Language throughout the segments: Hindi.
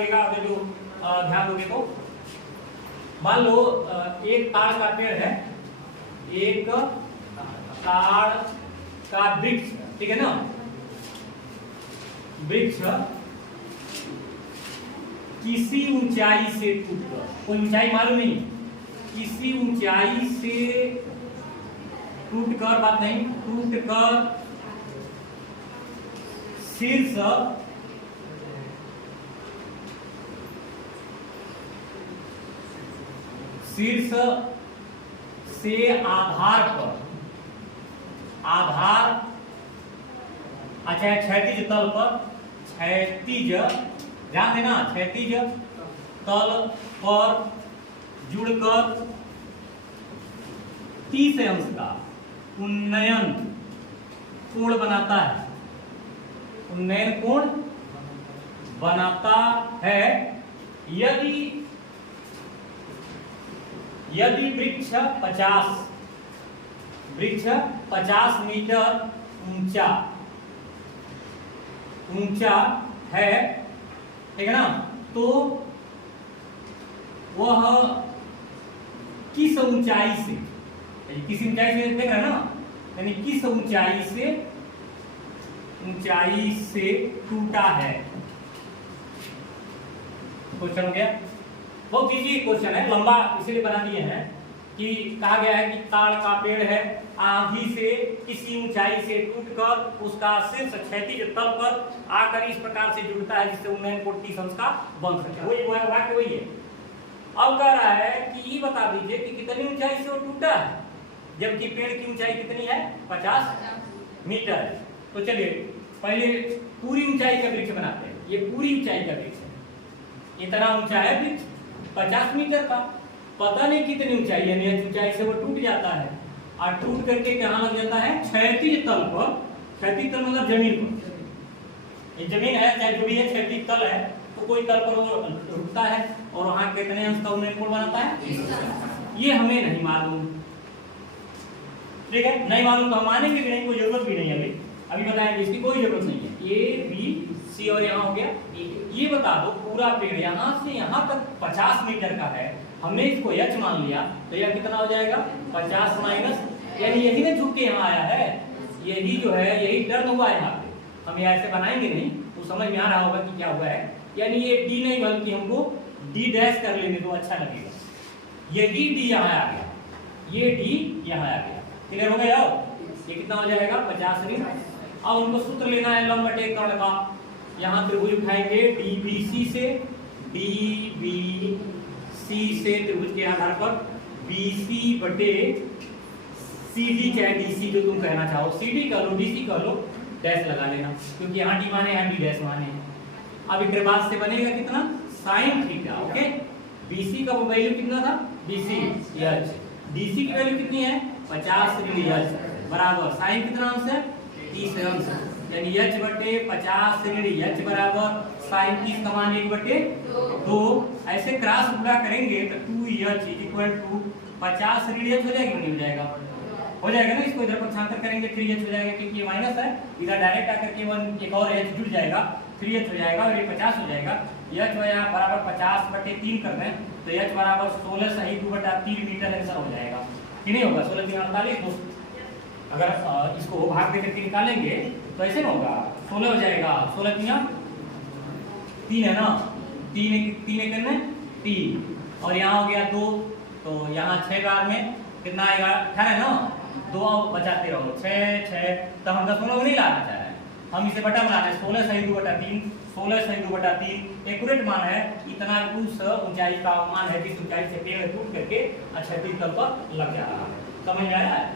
लगेगा अगर जो ध्यान दोगे तो। मान लो एक ताड़ का पेड़ है, एक ताड़ का वृक्ष, ठीक है ना, वृक्ष किसी ऊंचाई से टूटकर, कोई ऊंचाई मालूम नहीं, किसी ऊंचाई से टूटकर, बात नहीं, टूटकर शीर्ष से आधार पर, आधार अच्छा क्षैतिज तल पर, क्षैतिज ध्यान देना, क्षैतिज तल पर जुड़कर 30 अंश का उन्नयन कोण बनाता है, उन्नयन कोण बनाता है यदि वृक्ष 50 मीटर ऊंचा है, ठीक है ना, तो वह किस ऊंचाई से, किस ऊंचाई से देख रहे हैं ना, यानी किस ऊंचाई से टूटा है। क्वेश्चन हो गया, बहुत इजी क्वेश्चन है, लंबा इसीलिए बना दिए हैं कि कहा गया है कि ताड़ का पेड़ है, आंधी से किसी ऊंचाई से टूटकर उसका शीर्ष क्षैतिज तल पर आकर इस प्रकार से जुड़ता है जिससे उन्नयन कोण 30 अंश का बन सके। वही वाक्य वही है। अब कह रहा है कि ये बता दीजिए कि कितनी ऊंचाई से वो टूटा है, जबकि पेड़ की ऊंचाई कितनी है, 50 मीटर। तो चलिए पहले पूरी ऊंचाई का वृक्ष बनाते हैं। ये पूरी ऊंचाई का वृक्ष है, इतना ऊंचा है वृक्ष 50 मीटर का, पता नहीं कितनी ऊंचाई है, ऊंचाई से वो टूट जाता है और टूट करके कहाँ लग जाता है, क्षैतिज तल पर। क्षैतिज तल मतलब जमीन पर, ये जमीन है चाहे जो भी है, क्षैतिज तल है तो कोई तल पर वो रुकता है और वहां कितने अंश का उन्नयन कोण बनाता है, ये हमें नहीं मालूम, ठीक है, नहीं मालूम तो हम मानेंगे भी नहीं, कोई जरूरत भी नहीं है, अभी बताएंगे, इसकी कोई जरूरत नहीं है। ए बी सी और यहाँ हो गया, ये बता दो पूरा पेड़ यहाँ से यहाँ तक 50 मीटर का है, हमने इसको h मान लिया तो यह कितना हो जाएगा, 50 माइनस, यानी यही ना झुक के यहाँ आया है, यही जो है यही टर्न हुआ है यहाँ पे। हम ये ऐसे बनाएंगे नहीं तो समझ में आ रहा होगा कि क्या हुआ है, यानी ये d नहीं बल्कि हमको d डैश कर लेने दो, अच्छा लगेगा। ये d यहाँ आ गया, ये d यहाँ आ गया, क्लियर हो गया। ये कितना हो जाएगा, 50 ऋण। अब उनको सूत्र लेना है लंब बटे कर्ण का, यहाँ त्रिभुज उठाएंगे DBC से, DBC से त्रिभुज के आधार पर BC बटे CD, चाहे DC जो तुम कहना चाहो, CD कर लो, DC कर लो, डैश लगा लेना क्योंकि यहाँ D माने यहाँ D डैश माने हैं। अब एक बाद से बनेगा कितना, sin थीटा, ओके। BC का वैल्यू कितना था, BC h, DC की वैल्यू कितनी है, 50 ऋण h बराबर sin कितना अंश है, 30 अंश, यानी h बटे 50 ऋण h बराबर sin 30 का मान 1/2। ऐसे क्रॉस गुणा करेंगे तो 2h इक्वल टू 50 ऋण h हो जाएगा, नहीं हो जाएगा, हो जाएगा ना। इसको इधर पक्षांतर करेंगे 3h हो जाएगा क्योंकि ये माइनस है, इधर डायरेक्ट आकर के एक और h जुड़ जाएगा, 3h हो जाएगा और ये 50 हो जाएगा। h बराबर 50/3 कर दें तो h बराबर 16 सही 2/3 मीटर आंसर हो जाएगा कि नहीं होगा, 16 3 48। अगर इसको भाग दे करके निकालेंगे तो ऐसे ना होगा, 16 हो जाएगा, 16 3 है ना, 3 3 और यहाँ हो गया 2, तो यहाँ 6 बार में कितना आएगा, 18 ना, 2 बचाते रहो, 6 6, तो हम 16 को नहीं लाना चाह रहे हैं, हम इसे बटा बना रहे हैं, 16 सही 2/3, 16 सही 2/3 एक्यूरेट मान है, इतना उस ऊंचाई का मान है जिस ऊंचाई से पेड़ टूट करके क्षैतिज तल पर लग जा रहा है। समझ में आ रहा है,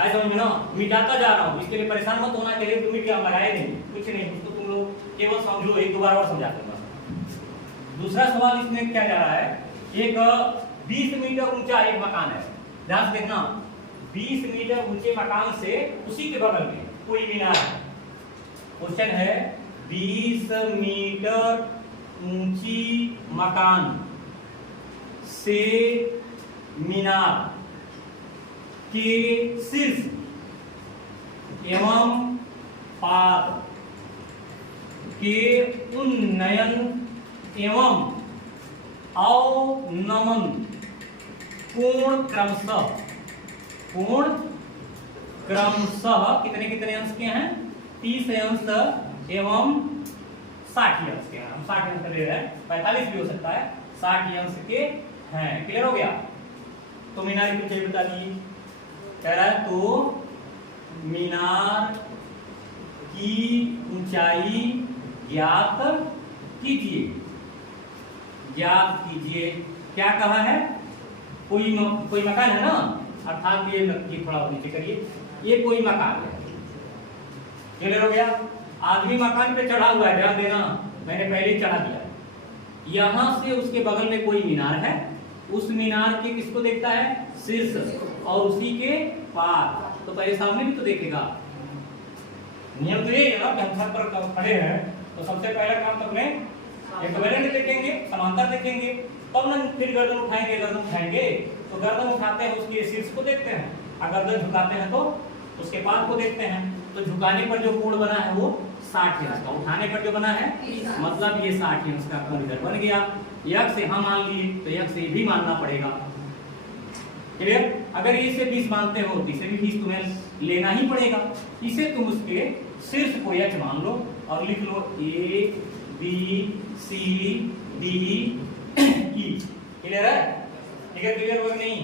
आई समझ में ना, मिटाता जा रहा हूँ, इसके लिए परेशान मत होना चाहिए, तुम मिट लगाए नहीं, कुछ नहीं, तो तुम लोग केवल समझो, एक दो बार और समझा दूंगा। दूसरा सवाल इसमें क्या जा रहा है, एक 20 मीटर ऊंचा एक मकान है, ध्यान से देखना, 20 मीटर ऊंचे मकान से उसी के बगल में कोई मीनार है। क्वेश्चन है 20 मीटर ऊंची मकान से मीनार के शीर्ष एवं पाद के उन्नयन एवं अवनमन कोण क्रमशः कितने कितने अंश के हैं? 30 अंश एवं 60 अंश के हैं। हम 60 अंश ले रहे हैं, 45 भी हो सकता है, 60 अंश के हैं। क्लियर हो गया? तो मीनार की ऊंचाई बता दीजिए। कह रहा है तो मीनार की ऊंचाई ज्ञात कीजिए। क्या कहा है? कोई मकान है ना, अर्थात ये थोड़ा नीचे करिए, ये कोई मकान है। क्लियर हो गया? आदमी मकान पे चढ़ा हुआ है, ध्यान देना, मैंने पहले ही चढ़ा दिया। यहां से उसके बगल में कोई मीनार है, उस मीनार के किसको देखता है? शीर्ष, और उसी के पार। तो पहले सामने भी तो देखेगा। नियम तो ये है ना कि हम छत पर खड़े हैं तो सबसे पहला काम तो अपने इक्विवेलेंट देखेंगे, समांतर देखेंगे, तब ना फिर गर्दन उठाएंगे। तो गर्दन उठाते हैं उसके शीर्ष को देखते हैं, अगर गर्दन झुकाते हैं तो उसके पार को देखते हैं। तो झुकाने पर जो कोण बना है वो 60 अंश का, उठाने पर जो बना है मतलब ये 60 अंश का कोण इधर बन गया। यक्ष यहाँ मान लिए तो यक्ष ये भी मानना पड़ेगा। क्लियर? अगर इसे 20 मानते हो तो इसे भी 20 तुम्हें लेना ही पड़ेगा। इसे तुम उसके शीर्ष को यक्ष मान लो और लिख लो A B C D E। Clear है? ठीक है, क्लियर हो नहीं?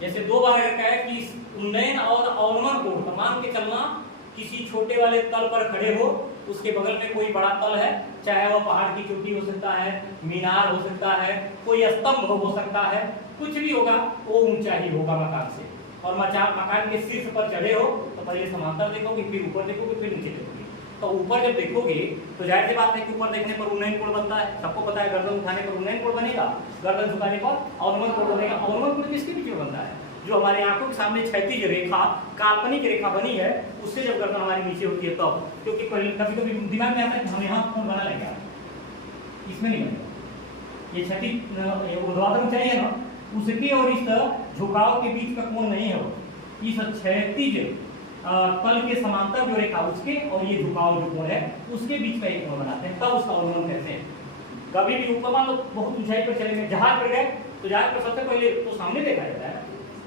जैसे दो बार अगर कहे कि उन्नयन और अवनमन कोण, तो मान के चलना किसी छोटे वाले तल पर खड़े हो, उसके बगल में कोई बड़ा तल है, चाहे वह पहाड़ की चोटी हो सकता है, मीनार हो सकता है, कोई स्तंभ हो सकता है, कुछ भी होगा, वो ऊंचा ही होगा मकान से। और मकान के शीर्ष पर चढ़े हो तो पहले समांतर देखोगे, फिर ऊपर देखोगे, फिर नीचे देखोगे। तो ऊपर जब देखोगे तो जाहिर सी बात है कि ऊपर देखने पर उन्नयन कोण बनता है, सबको पता है। गर्दन उठाने पर उन्नयन कोण बनेगा, गर्दन झुकाने पर अवनमन कोण बनेगा। अवनमन कोण किसके बीच में बनता है? जो हमारे आंखों के सामने क्षैतिज रेखा, काल्पनिक रेखा बनी है, उससे जब गर्दन हमारी नीचे होती है तब। क्योंकि कभी कभी दिमाग में आता है कि हम यहाँ कोण बना लेंगे, इसमें नहीं बनेगा। ये क्षैतिज ऊर्ध्वाधर ऊंचाई है ना, उसके और इस झुकाव के बीच का कोण नहीं है। इस क्षैतिज तल के समांतर जो रेखा उसके और ये झुकाव जो कोण है उसके बीच का एक कोण बनाते हैं, तब उसका अवनमन कहते हैं। कभी भी ऊपर मान लो बहुत ऊंचाई पर चलेंगे, जहाज पर गए तो जहाज पर सबसे पहले तो सामने देखा जाता है।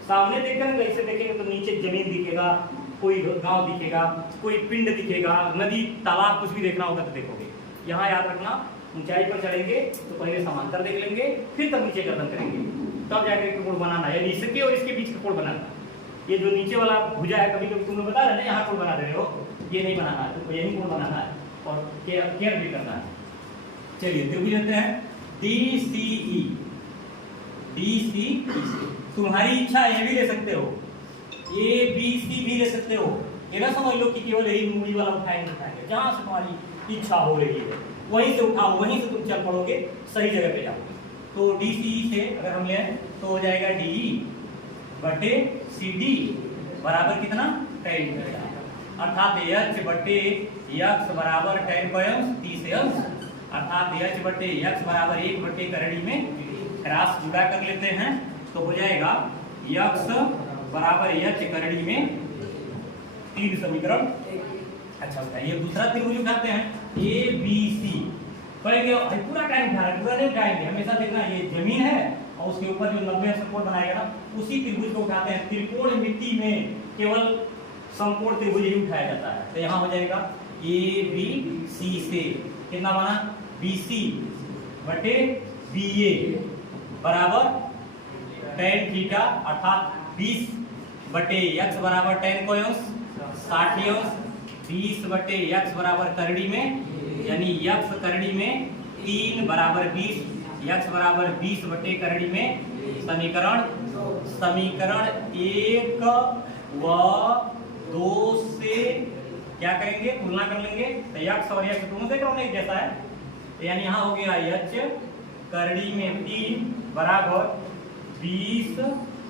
सामने देखकर ऐसे देखेंगे तो नीचे जमीन दिखेगा, कोई गांव दिखेगा, कोई पिंड दिखेगा, नदी तालाब कुछ भी देखना होगा तो देखोगे। यहाँ याद रखना, ऊंचाई पर चढ़ेंगे तो पहले समांतर देख लेंगे, फिर तब नीचे गर्दन करेंगे, तब जाकर कोण बनाना है। यानी इसके और इसके बीच का कोण बनाना। ये जो नीचे वाला भुजा है, कभी कभी तुमने बता रहे ना यहाँ कोण बना दे रहे हो, ये नहीं बनाना है, तो यही कोण बनाना है और केयर भी करना है। चलिए त्रिभुज लेते हैं DCE। तुम्हारी इच्छा ये भी ले सकते हो, ABC भी ले सकते हो। ये ना समझ लो कि केवल यही मूड़ी वाला उठाएंगे, जहां से तुम्हारी इच्छा हो रही है वहीं से उठाओ, वहीं से तुम चल पड़ोगे, सही जगह पे जाओगे। तो DCE से अगर हम लें तो हो जाएगा DE बटे CD बराबर कितना? tan theta. अर्थात H बटे x बराबर tan का अंश 30 अंश, अर्थात H बटे x बराबर 1 बटे करड़ी में क्रॉस जुड़ा कर लेते हैं तो हो जाएगा x बराबर h करड़ी में 3 समीकरण। अच्छा होता है। ये दूसरा त्रिभुज उठाते हैं ABC। पहले पूरा टाइम उठा रहा है, पूरा नहीं उठाएंगे, हमेशा देखना ये जमीन है और उसके ऊपर जो 90 समकोण बनाएगा ना, उसी त्रिभुज को उठाते हैं। त्रिकोण मिट्टी में केवल समकोण त्रिभुज ही उठाया जाता है। तो यहाँ हो जाएगा ABC से कितना बना? BC बटे BA बराबर tan थीटा, अर्थात 20 बटे x बराबर tan को अंश 60 अंश, 20 बटे x बराबर करड़ी में, यानी x करड़ी में 3 बराबर 20, x बराबर 20 बटे करड़ी में समीकरण 1 व 2 से क्या करेंगे? तुलना कर लेंगे। तो x और x दोनों देख रहा हूं एक जैसा है, यानी यहाँ हो गया h करड़ी में 3 बराबर 20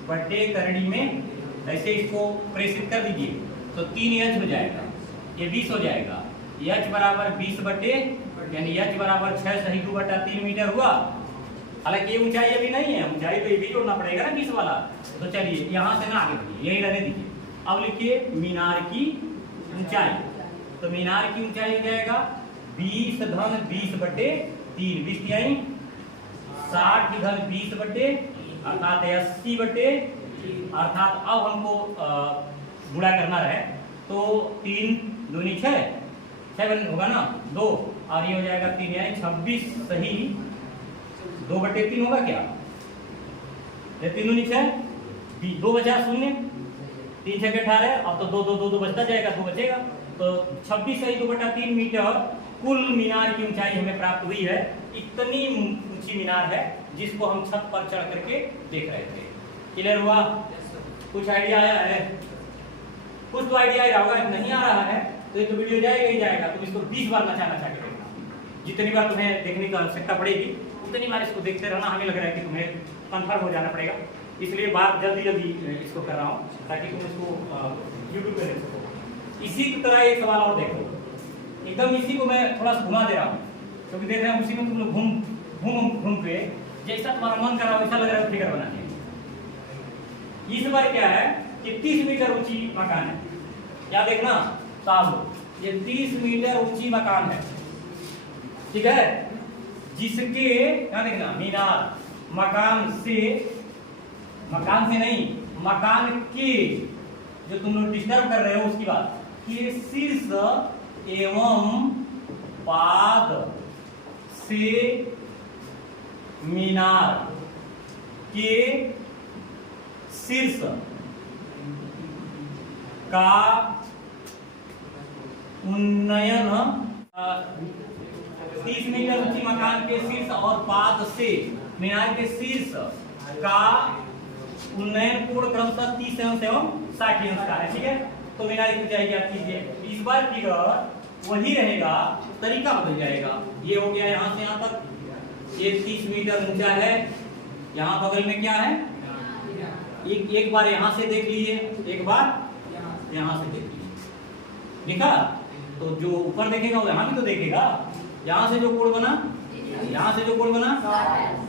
बटे करड़ी में, ऐसे इसको प्रेषित कर दीजिए तो 3h हो जाएगा, ये 20 हो जाएगा। h बराबर 20 बटे यानी h बराबर 6 सही 2/3 मीटर हुआ। हालांकि ये ऊंचाई अभी नहीं है, ऊंचाई तो ये भी जोड़ना पड़ेगा ना 20 वाला। तो चलिए यहाँ से ना आगे बढ़िए, यही रहने दीजिए। अब लिखिए मीनार की ऊंचाई। तो मीनार की ऊंचाई हो जाएगा 20 धन 20 बटे 3, 20 तिहाई 60 की घन 20 बटे अर्थात 80 बटे, अर्थात अब हमको गुणा करना है तो 3 दूनी 6 होगा ना 2, और ये हो जाएगा 3 यानी 26 सही 2 बटे 3 होगा क्या? ये 3 दूनी 6, 2 बचा 0, 3 6 18, अब तो 2 2 2 2 बचता जाएगा, 2 बचेगा, तो 26 सही 2 बटा 3 मीटर कुल मीनार की ऊंचाई हमें प्राप्त हुई है। इतनी ऊंची मीनार है जिसको हम छत पर चढ़ करके देख रहे थे। क्लियर हुआ? कुछ आइडिया आया है? कुछ तो आइडिया आया होगा, नहीं आ रहा है तो ये तो वीडियो जाएगा ही जाएगा। तुम इसको 20 बार नचा के देखना, जितनी बार तुम्हें देखने की आवश्यकता पड़ेगी उतनी बार इसको देखते रहना। हमें लग रहा है कि तुम्हें कंफर्म हो जाना पड़ेगा, इसलिए बात जल्दी जल्दी इसको कर रहा हूँ ताकि तुम इसको यूट्यूब पे देख सको। इसी की तरह एक सवाल और देखो, एकदम इसी को मैं थोड़ा सा घुमा दे रहा हूँ क्योंकि देख रहे हैं उसी में तुम लोग घूम पे जैसा तुम्हारा मन कर रहा हो वैसा लग रहा है फिगर बनाने। इस बार क्या है कि 30 मीटर ऊंची मकान है, क्या देखना साहब, ये 30 मीटर ऊंची मकान है, ठीक है, जिसके क्या देखना मीनार मकान से नहीं, मकान के जो तुम लोग डिस्टर्ब कर रहे हो उसकी बात कि शीर्ष एवं पाद से मीनार के शीर्ष का उन्नयन 30 मीटर ऊंची मकान के शीर्ष और पाद से मीनार के शीर्ष का उन्नयन कोण क्रमशः 30 अंश एवं 60 अंश का है, ठीक है। तो मीनार की ऊंचाई ज्ञात कीजिए। इस बार फिगर वही रहेगा, तरीका बदल जाएगा। ये हो गया यहाँ से यहाँ तक, ये 30 मीटर ऊंचा है, यहाँ बगल में क्या है, एक बार यहाँ से देख लीजिए, एक बार यहाँ से देख लीजिए, देखा? तो जो ऊपर देखेगा वो यहाँ भी तो देखेगा। यहाँ से जो कोण बना, यहाँ से जो कोण बना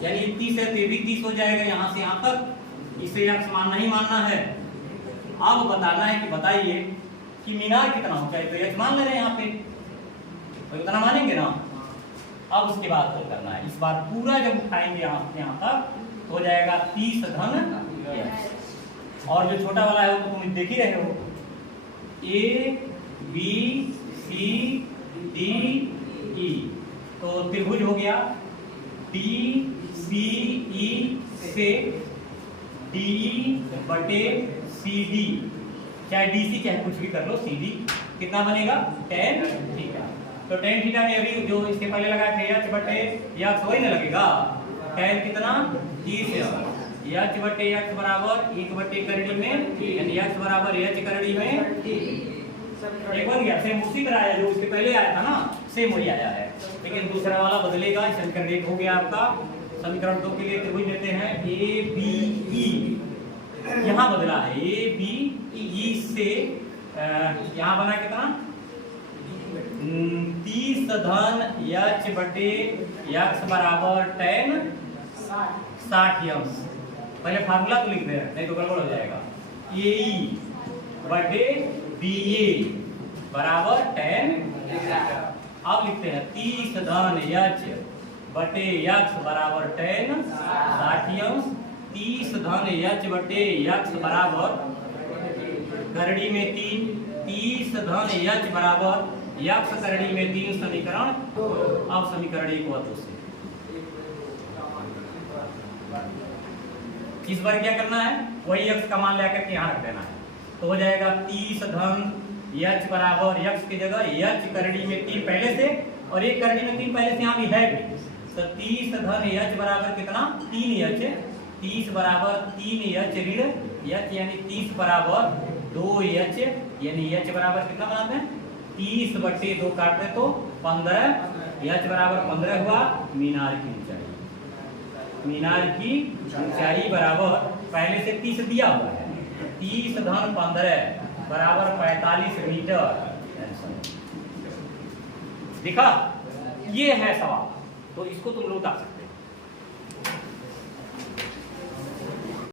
यानी 30 है तो ये भी 30 हो जाएगा यहाँ से यहाँ तक। इसे अक्ष मानना ही मानना है। अब बताना है कि बताइए कि मीनार कितना ऊंचा है, तो यह मान ले रहे हैं यहाँ पे, तो उतना मानेंगे ना। अब उसके बाद तो करना है, इस बार पूरा जब उठाएंगे यहाँ तक तो हो जाएगा 30 धन, और जो छोटा वाला है वो तो तुम देख ही रहे हो, A B C D E, तो त्रिभुज हो गया डी सी ई से डी बटे सी डी, चाहे डी सी चाहे कुछ भी कर लो, सी डी कितना बनेगा tan थीटा। तो tan थीटा में अभी जो इसके पहले लगा थे h बटे x वही ना लगेगा, tan कितना 30 h बटे x बराबर 1 बटे करड़ी में, यानी x बराबर h करड़ी में एक बन गया। सेम उसी तरह आया जो उसके पहले आया था ना, सेम वही आया है, लेकिन दूसरा वाला बदलेगा। समीकरण 1 हो गया आपका। समीकरण 2 के लिए त्रिभुज लेते हैं ए बी ई, यहाँ बदला है ए बी ई से यहाँ बना कितना 30 धन h बटे x बराबर tan 60 अंश। पहले फार्मूला तो लिख दे, नहीं तो गड़बड़ हो जाएगा। ए ई बटे बी ए बराबर tan, अब लिखते हैं 30 धन h बटे x बराबर tan 60 अंश, 30 धन h बटे x बराबर करड़ी में 3, 30 धन h बराबर x करड़ी में 3 समीकरण। अब समीकरण 1 हुआ तो इस बार क्या करना है, वही x का मान लेकर के यहाँ रख देना है, तो हो जाएगा 30 धन h बराबर x की जगह h करड़ी में 3 पहले से और एक करड़ी में 3 पहले से यहाँ भी है भी, तो 30 धन h बराबर कितना 3h, 30 बराबर 3h ऋण h यानी 30 बराबर 2h, यानी h बराबर कितना बनाते हैं 30 बटे 2 काटते तो 15, h बराबर 15 हुआ। मीनार की ऊंचाई, मीनार की ऊंचाई बराबर पहले से 30 दिया हुआ है, 30 धन 15 बराबर 45 मीटर। दिखा? ये है सवाल, तो इसको तुम लोग